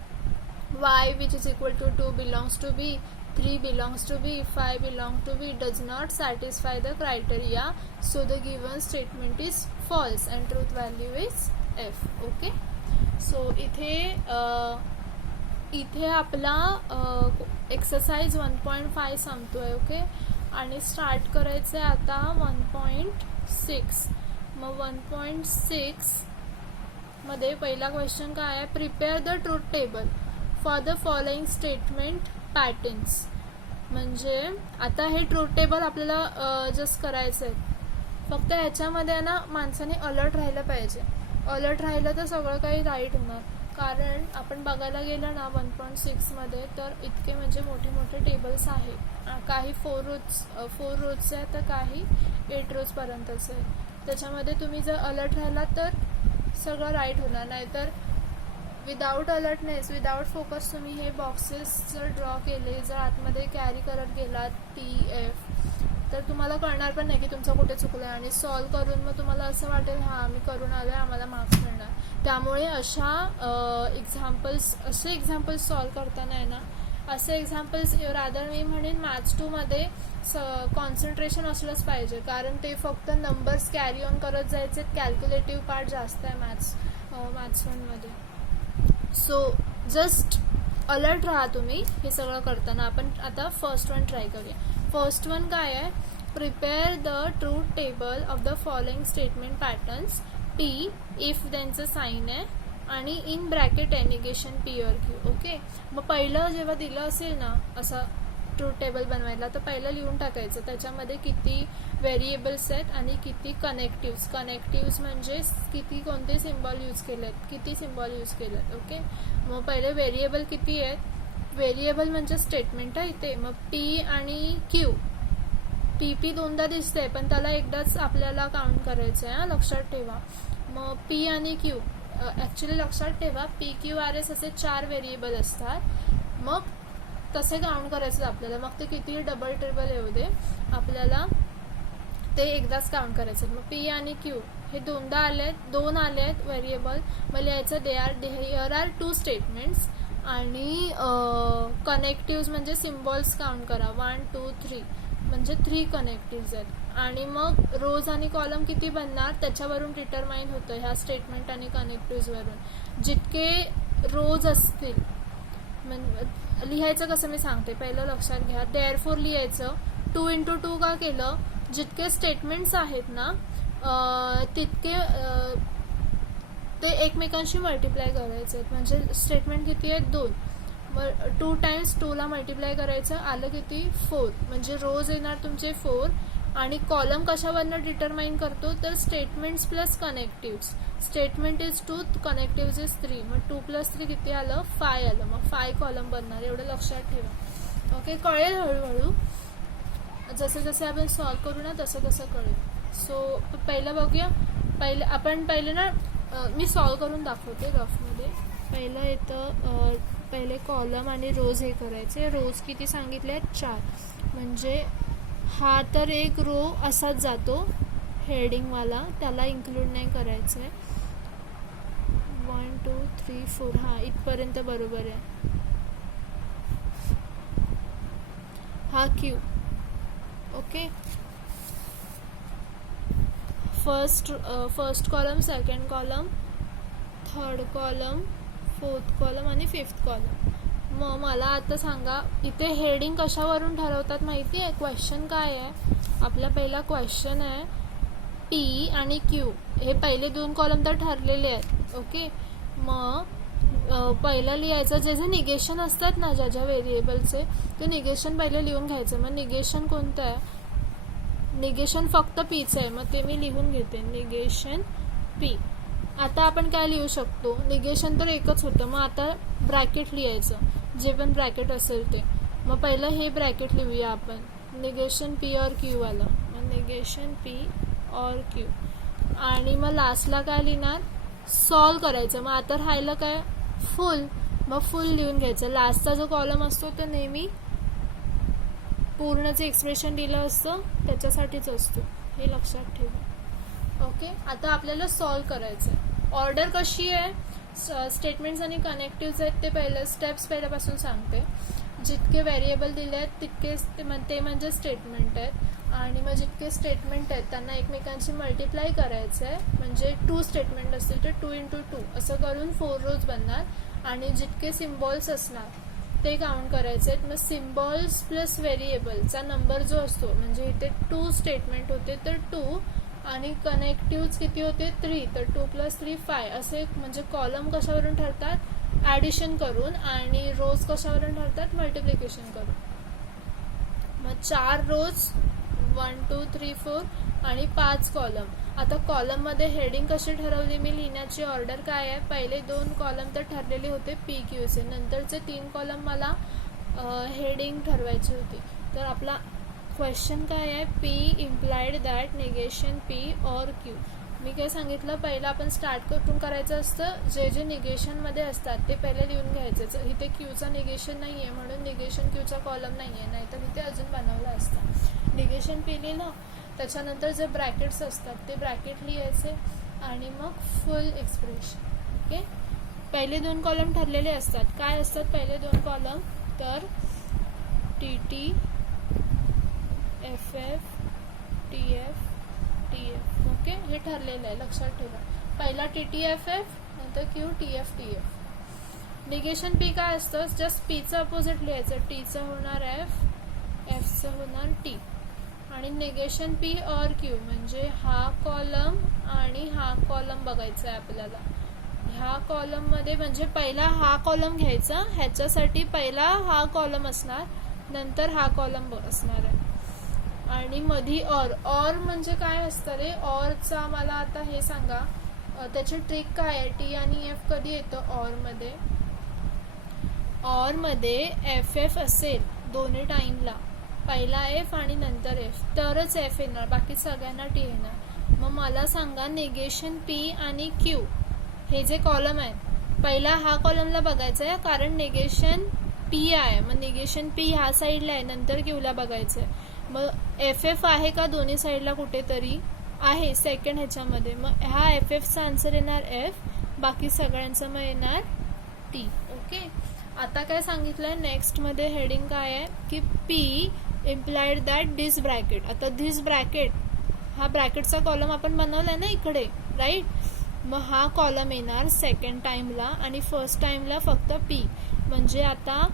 y which is equal to 2 belongs to B, 3 belongs to B, 5 belong to B, does not satisfy the criteria, so the given statement is false and truth value is F. Okay. So इथे आपला एक्सरसाइज 1.5 संपतोय. ओके. आणि स्टार्ट करायचं आहे आता 1.6. मग 1.6 मध्ये पहिला क्वेश्चन काय आहे, prepare the truth table for the following statement patterns. म्हणजे आता हे ट्रूथ टेबल आपल्याला जस्ट करायचं आहे, फक्त ह्याच्यामध्ये ना माणसाने अलर्ट राहिलं पाहिजे. अलर्ट राहिलं तर सगळं काही राईट होणार, कारण आपण बघायला गेलं ना 1.6 मध्ये तर इतके म्हणजे मोठे मोठे टेबल्स आहेत. काही 4 रोजचे आहे तर काही 8 रोजपर्यंतचे आहे. त्याच्यामध्ये तुम्ही जर अलर्ट राहिलात तर सगळं राईट होणार, नाहीतर विदाऊट अलर्टनेस, विदाऊट फोकस तुम्ही हे बॉक्सेस जर ड्रॉ केले, जर आतमध्ये कॅरी करत गेलात TF, तर तुम्हाला कळणार पण नाही की तुमचं कुठे चुकलं आहे, आणि सॉल्व करून मग तुम्हाला असं वाटेल हां आम्ही करून आलो आहे, आम्हाला मार्क्स मिळणार. त्यामुळे असे एक्झाम्पल्स सॉल्व करताना आहे ना, असे एक्झाम्पल्स रादर मी म्हणेन मॅथ्स 2 मध्ये कॉन्सन्ट्रेशन असलंच पाहिजे, कारण ते फक्त नंबर्स कॅरी ऑन करत जायचे, कॅल्क्युलेटिव्ह पार्ट जास्त आहे मॅथ्स 1 मध्ये. सो जस्ट अलर्ट राहा तुम्ही हे सगळं करताना. आपण आता फर्स्ट वन ट्राय करूया. फर्स्ट वन काय आहे, prepare the truth table of the following statement patterns, P if त्यांचं साईन आहे, आणि इन ब्रॅकेट आहे निगेशन P और Q. ओके. मग पहिलं जेव्हा दिलं असेल ना असं ट्रूथ टेबल बनवायला, तर पहिलं लिहून टाकायचं त्याच्यामध्ये किती व्हेरिएबल्स आहेत आणि किती कनेक्टिव्स म्हणजे किती कोणते सिम्बॉल यूज केलेत, किती सिम्बॉल यूज केलेत. ओके. मग पहिले व्हेरिएबल किती आहेत, व्हेरिएबल म्हणजे स्टेटमेंट आहे इथे. मग पी आणि क्यू, पी दोनदा दिसते पण त्याला एकदाच आपल्याला काउंट करायचं आहे, लक्षात ठेवा. मग पी आणि क्यू, ॲक्च्युली लक्षात ठेवा पी क्यू आर एस असे 4 व्हेरिएबल असतात. मग तसे काउंट करायचं आपल्याला. मग ते किती डबल ट्रिबल येऊ दे, आपल्याला ते एकदाच काउंट करायचं. मग पी आणि क्यू हे दोन आले आहेत व्हेरिएबल. मग लिहायचं हिअर आर 2 स्टेटमेंट्स आणि कनेक्टिव्ज म्हणजे सिम्बॉल्स काउंट करा 1 2 3 म्हणजे 3 कनेक्टिव्ज आहेत. आणि मग रोज आणि कॉलम किती बनणार त्याच्यावरून डिटरमाइन होतं ह्या स्टेटमेंट आणि कनेक्टिव्जवरून. जितके रोज असतील लिहायचं कसं मी सांगते, पहिलं लक्षात घ्या. देअरफॉर लिहायचं 2 × 2 का केलं, जितके स्टेटमेंट्स आहेत ना तितके ते एकमेकांशी मल्टिप्लाय करायचे आहेत. म्हणजे स्टेटमेंट किती आहेत 2, मग 2 × 2 ला मल्टिप्लाय करायचं, आलं किती 4. म्हणजे रोज येणार तुमचे 4. आणि कॉलम कशावरनं डिटरमाइन करतो तर statements plus connectives. Statement is 2, connectives is 3. मग 2 + 3 किती आलं 5 आलं. मग 5 कॉलम बनणार, एवढं लक्षात ठेवा. ओके, कळेल हळूहळू जसं जसं आपण सॉल्व करू ना तसं कळेल. सो पहिलं बघूया. पहिले ना मी सॉल्व करून दाखवते रफमध्ये. पहिलं येतं पहिले कॉलम आणि रोज हे करायचे. रोज किती सांगितले आहेत 4. म्हणजे हा तर एक रो असाच जातो हेडिंगवाला, त्याला इन्क्लूड नाही करायचं आहे. 1 2 3 4 हा इथपर्यंत बरोबर आहे. हा Q. Okay, first column, second column, third column, fourth column आणि फिफ्थ कॉलम. मग मला आता सांगा इथे हेडिंग कशावरून ठरवतात माहिती आहे. क्वेश्चन काय आहे आपला, पहिला क्वेश्चन आहे पी आणि क्यू हे पहिले 2 कॉलम तर ठरलेले आहेत. ओके, मग पहिलं लिहायचं जे जे निगेशन असतात ना ज्या व्हेरिएबलचे, ते निगेशन पहिलं लिहून घ्यायचं. मग निगेशन कोणतं आहे, निगेशन फक्त पीचं आहे. मग ते मी लिहून घेते, निगेशन पी. आता आपण काय लिहू शकतो, निगेशन तर एकच होतं. मग आता ब्रॅकेट लिहायचं, जे पण ब्रॅकेट असेल ते. मग पहिलं हे ब्रॅकेट लिहूया आपण, निगेशन पी और क्यू वाला. मग निगेशन पी और क्यू. आणि मग लास्टला काय लिहिणार, सॉल्व करायचं. मग आता राहिलं काय फुल. मग फुल लिहून घ्यायचं. लास्टचा जो कॉलम असतो तो नेहमी पूर्ण जे एक्सप्रेशन दिलं असतं त्याच्यासाठीच असतो, हे लक्षात ठेवा. ओके, आता आपल्याला सॉल्व करायचं आहे. ऑर्डर कशी आहे, स्टेटमेंट्स आणि कनेक्टिव्स आहेत ते स्टेप्स पहिल्यापासून सांगते. जितके व्हेरिएबल दिले आहेत तितके ते म्हणजे स्टेटमेंट आहेत. आणि मग जितके स्टेटमेंट आहेत त्यांना एकमेकांशी मल्टिप्लाय करायचं आहे. म्हणजे 2 स्टेटमेंट असतील तर 2 × 2 असं करून 4 रोज बनणार. आणि जितके सिम्बॉल्स असणार ते काउंट करायचे आहेत. मग सिम्बॉल्स प्लस व्हेरिएबलचा नंबर जो असतो, म्हणजे इथे 2 स्टेटमेंट होते तर 2 आणि कनेक्टिव्ज किती होते 3, तर 2 + 3 5 असे. म्हणजे कॉलम कशावरून ठरतात ॲडिशन करून आणि रोज कशावरून ठरतात मल्टिप्लिकेशन करून. मग 4 रोज 1 2 3 4 आणि 5 कॉलम. आता कॉलममध्ये हेडिंग कशी ठरवली मी, लिहिण्याची ऑर्डर काय आहे, पहिले 2 कॉलम तर ठरलेले होते पी क्यूचे, नंतरचे 3 कॉलम मला हेडिंग ठरवायची होती. तर आपला क्वेश्चन काय आहे, P implied that negation P और क्यू. मी काय सांगितलं, पहिलं आपण स्टार्ट कुठून करायचं असतं, जे जे निगेशनमध्ये असतात ते पहिले लिहून घ्यायचं. इथे क्यूचा निगेशन नाही आहे म्हणून निगेशन क्यूचा कॉलम नाही आहे, नाहीतर इथे अजून बनवलं असतं. निगेशन पी लिहिलं, त्याच्यानंतर जे ब्रॅकेट्स असतात ते ब्रॅकेट लिहायचे आणि मग फुल एक्सप्रेशन. ओके, पहिले 2 कॉलम ठरलेले असतात. काय असतात पहिले 2 कॉलम, तर T T F F T F T F. Okay, हे ठरलेलं आहे, लक्षात ठेवा. पहिला टी टी एफ एफ, नंतर Q T F T F. Negation P काय असतं, जस्ट पीचं अपोजिट लिहायचं. टीचं होणार एफ, एफचं होणार टी. आणि निगेशन पी और क्यू म्हणजे हा कॉलम आणि हा कॉलम बघायचा आहे आपल्याला. ह्या कॉलममध्ये म्हणजे पहिला हा कॉलम घ्यायचा, ह्याच्यासाठी पहिला हा कॉलम असणार, नंतर हा कॉलम असणार आहे. आणि मधी और म्हणजे काय असतं रे, ऑरचा मला आता हे सांगा, त्याची ट्रिक काय आहे. टी आणि एफ कधी येतं ऑरमध्ये, ऑरमध्ये एफ एफ असेल दोन्ही टाईमला, पहिला एफ आणि नंतर एफ, तरच एफ येणार, बाकी सगळ्यांना टी येणार. मग मला सांगा निगेशन पी आणि क्यू हे जे कॉलम आहेत, पहिला हा कॉलमला बघायचं आहे कारण निगेशन पी आहे, मग निगेशन पी ह्या साईडला आहे, नंतर क्यूला बघायचं आहे. मग एफ एफ आहे का दोन्ही साईडला कुठेतरी आहे सेकंड ह्याच्यामध्ये, मग ह्या एफ एफचा आन्सर येणार एफ, बाकी सगळ्यांचं मग येणार टी. ओके, आता काय सांगितलंय नेक्स्टमध्ये हेडिंग काय आहे की P implied that this bracket. आता दिस ब्रॅकेट हा ब्रॅकेटचा कॉलम आपण बनवलाय ना इकडे, राईट. मग हा कॉलम येणार सेकंड टाइमला आणि फर्स्ट टाइमला फक्त पी. म्हणजे आता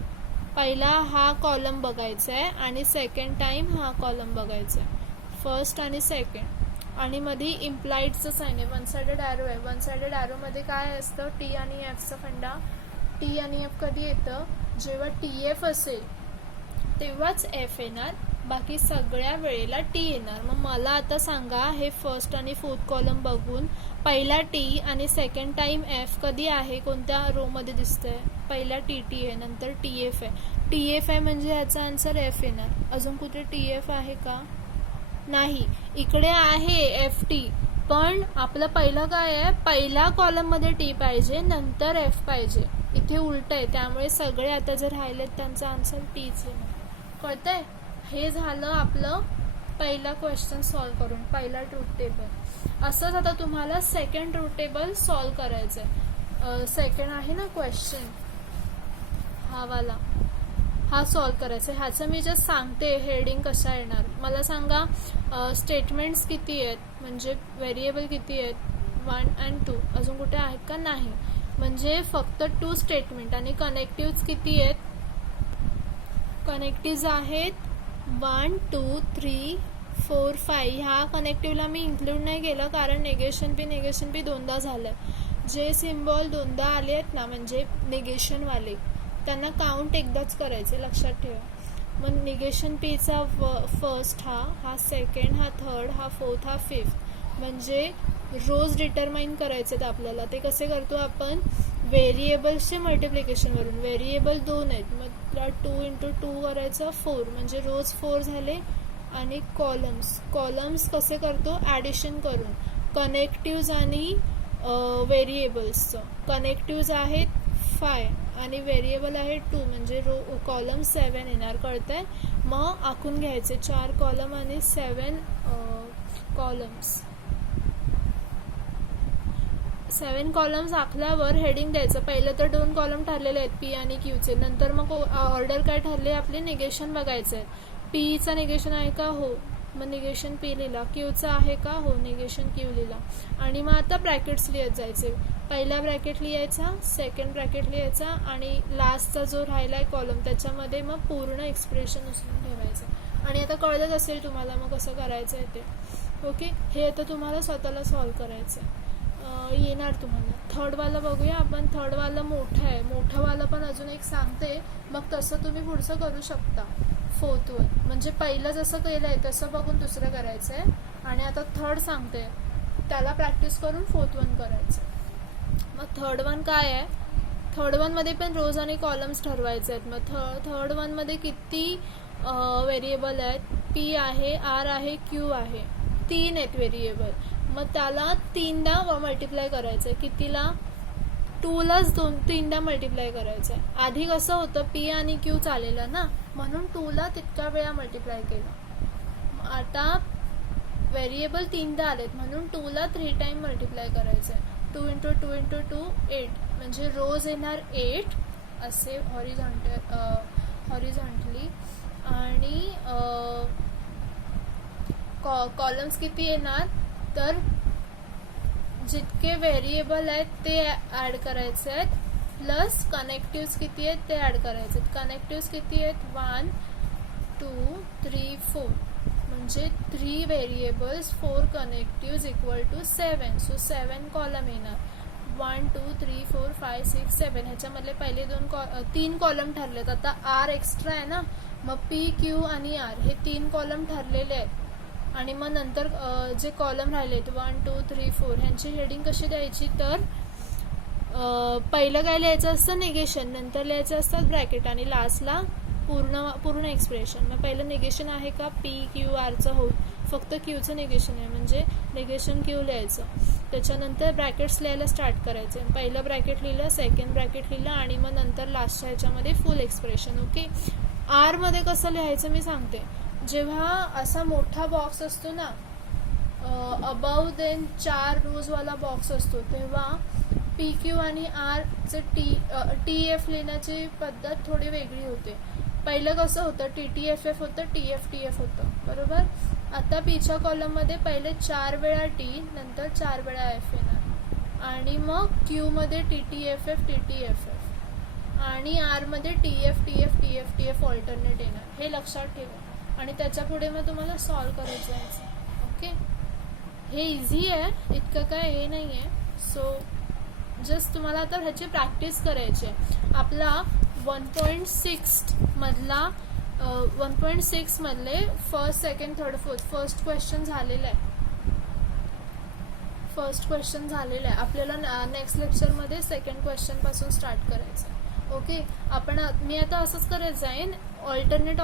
पहिला हा कॉलम बघायचा आहे आणि सेकंड टाइम हा कॉलम बघायचा आहे, फर्स्ट आणि सेकंड. आणि मध्ये इम्प्लाइडचं साईन आहे, वन साइडेड ॲरो आहे. वन साइडेड ॲरोमध्ये काय असतं, टी आणि एफचा फंडा. टी आणि एफ कधी येतं, जेव्हा टी एफ असेल तेव्हाच एफ येणार, बाकी सगळ्या वेळेला टी येणार. मग मला आता सांगा हे फर्स्ट आणि फोर्थ कॉलम बघून पहिला टी आणि सेकंड टाइम एफ कधी आहे, कोणत्या रोमध्ये दिसतंय, पहिला टी टी आहे, नंतर टी एफ आहे. टी एफ आहे म्हणजे ह्याचा आन्सर एफ येणार. अजून कुठे टी एफ आहे का, नाही. इकडे आहे एफ टी, पण आपलं पहिलं काय आहे, पहिल्या कॉलममध्ये टी पाहिजे नंतर एफ पाहिजे, इथे उलट आहे. त्यामुळे सगळे आता जर राहिलेत त्यांचा आन्सर टीच येणार. कळतंय. हे झालं आपलं पहिला क्वेश्चन सॉल्व करून, पहिला ट्रूथ टेबल. असंच आता तुम्हाला सेकंड ट्रूथ टेबल सॉल्व करायचं आहे. सेकंड आहे ना क्वेश्चन हा वाला, हा सॉल्व करायचा आहे. ह्याचं मी जस्ट सांगते हेडिंग कशा येणार. मला सांगा स्टेटमेंट्स किती आहेत, म्हणजे व्हेरिएबल किती आहेत, 1 and 2. अजून कुठे आहेत का, नाही. म्हणजे फक्त 2 स्टेटमेंट. आणि कनेक्टिव्ज किती आहेत, कनेक्टिव्ज आहेत 1 2 3 4 5. ह्या कनेक्टिव्हला मी इन्क्लूड नाही केलं कारण निगेशन पी दोनदा झालं. जे सिम्बॉल दोनदा आले आहेत ना, म्हणजे निगेशनवाले, त्यांना काउंट एकदाच करायचे, लक्षात ठेवा. मग निगेशन पीचा फर्स्ट हा सेकंड, हा थर्ड, हा फोर्थ, हा फिफ्थ. म्हणजे रोज डिटरमाइन करायचे आहेत आपल्याला. ते कसे करतो आपण, व्हेरिएबल्सचे मल्टिप्लिकेशनवरून. व्हेरिएबल 2 आहेत, मग 2 × 2 करायचं 4, म्हणजे रोज 4 झाले. आणि कॉलम्स कसे करतो, ॲडिशन करून. कनेक्टिव्ज आणि व्हेरिएबल्सचं, कनेक्टिव्ज आहेत 5 आणि व्हेरिएबल आहे 2, म्हणजे कॉलम 7 येणार. कळतंय. मग आखून घ्यायचे 4 कॉलम आणि 7 कॉलम्स. 7 कॉलम्स आखल्यावर हेडिंग द्यायचं. पहिलं तर 2 कॉलम ठरलेले आहेत पी आणि क्यूचे, नंतर मग ऑर्डर काय ठरले आपले, निगेशन बघायचं आहे. पीचं निगेशन आहे का, हो, मग निगेशन पी लिहिला. क्यूचं आहे का, हो, निगेशन क्यू लिहिला. आणि मग आता ब्रॅकेट्स लिहित जायचे. पहिला ब्रॅकेट लिहायचा, सेकंड ब्रॅकेट लिहायचा आणि लास्टचा जो राहिला आहे कॉलम त्याच्यामध्ये मग पूर्ण एक्सप्रेशन उचलून ठेवायचं. आणि आता कळलंच असेल तुम्हाला मग कसं करायचं आहे ते. ओके, हे आता तुम्हाला स्वतःला सॉल्व करायचं आहे. येणार तुम्हाला. थर्डवाला बघूया आपण. थर्डवाला मोठं आहे, मोठंवाला पण अजून एक सांगते, मग तसं तुम्ही पुढचं करू शकता. फोर्थवर म्हणजे पहिलं जसं केलं आहे तसं बघून दुसरं करायचं आहे. आणि आता थर्ड सांगते, त्याला प्रॅक्टिस करून 4th वन करायचं. मग थर्ड वन काय आहे, थर्ड वनमध्ये पण रोज आणि कॉलम्स ठरवायचे आहेत. मग थर्ड वनमध्ये किती व्हेरिएबल आहेत, पी आहे, आर आहे, क्यू आहे, 3 आहेत व्हेरिएबल. मग त्याला 3दा मल्टिप्लाय करायचं आहे. कितीला, 2लाच 3दा मल्टिप्लाय करायचं आहे. आधी कसं होतं, पी आणि क्यू चालेलं ना, म्हणून 2ला तितक्या वेळा मल्टिप्लाय केलं. आता व्हेरिएबल 3दा आलेत म्हणून 2ला 3 टाइम मल्टिप्लाय करायचं आहे. 2 × 2 × 2 8, म्हणजे रोज येणार 8 असे हॉरिझॉन्टली. आणि कॉलम्स किती येणार, तर जितके व्हेरिएबल आहेत ते ॲड करायचे आहेत, प्लस कनेक्टिव्स किती आहेत ते ॲड करायचे आहेत. कनेक्टिव्स किती आहेत, 1 2 3 4, म्हणजे 3 व्हेरिएबल्स 4 कनेक्टिव्स = 7. सो 7 कॉलम येणार. 1 2 3 4 5 6 7. ह्याच्यामधले पहिले 3 कॉलम ठरलेत. आता आर एक्स्ट्रा आहे ना, मग पी क्यू आणि आर हे 3 कॉलम ठरलेले आहेत. आणि मग नंतर जे कॉलम राहिलेत 1 2 3 4 ह्यांची हेडिंग कशी द्यायची, तर पहिलं काय लिहायचं असतं निगेशन, नंतर लिहायचं असतात ब्रॅकेट आणि लास्टला पूर्ण एक्सप्रेशन. मग पहिलं निगेशन आहे का पी क्यू आरचं होईल, फक्त क्यूचं निगेशन आहे म्हणजे निगेशन क्यू लिहायचं. त्याच्यानंतर ब्रॅकेट्स लिहायला स्टार्ट करायचे. पहिलं ब्रॅकेट लिहिलं, सेकंड ब्रॅकेट लिहिलं आणि मग नंतर लास्टच्या ह्याच्यामध्ये फुल एक्सप्रेशन. ओके. आरमध्ये कसं लिहायचं मी सांगते. जेव्हा असा मोठा बॉक्स असतो ना, अबाव देन 4 रोजवाला बॉक्स असतो, तेव्हा पी क्यू आणि आरचे टी एफ लिहिण्याची पद्धत थोडी वेगळी होते. पहिलं कसं होतं, टी टी एफ एफ होतं, टी एफ होतं, बरोबर. आता पीच्या कॉलममध्ये पहिले 4 वेळा टी, नंतर 4 वेळा एफ येणार आणि मग क्यूमध्ये टी टी एफ एफ आणि आरमध्ये टी एफ ऑल्टरनेट येणार. हे लक्षात ठेवा आणि त्याच्या पुढे मग तुम्हाला सॉल्व करत जायचं. ओके. हे इझी आहे, इतकं काय हे नाही आहे. सो जस्ट तुम्हाला आता ह्याची प्रॅक्टिस करायची आहे. आपला 1.6 मधला 1.6 मधले first, second, third, fourth first question झालेलं आहे. आपल्याला नेक्स्ट लेक्चरमध्ये सेकंड क्वेश्चन पासून स्टार्ट करायचं. ओके. मी आता असंच करत जाईन, ऑल्टरनेट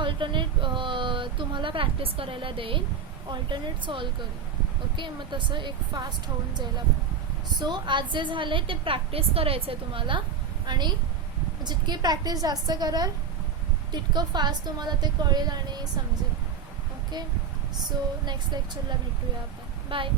तुम्हाला प्रॅक्टिस करायला देईन, ऑल्टरनेट सॉल्व करेन. ओके. मग तसं एक फास्ट होऊन जाईल आपण. सो आज जे झालंय ते प्रॅक्टिस करायचं आहे तुम्हाला आणि जितकी प्रॅक्टिस जास्त कराल तितकं फास्ट तुम्हाला ते कळेल आणि समजेल. ओके. सो नेक्स्ट लेक्चरला भेटूया आपण. बाय.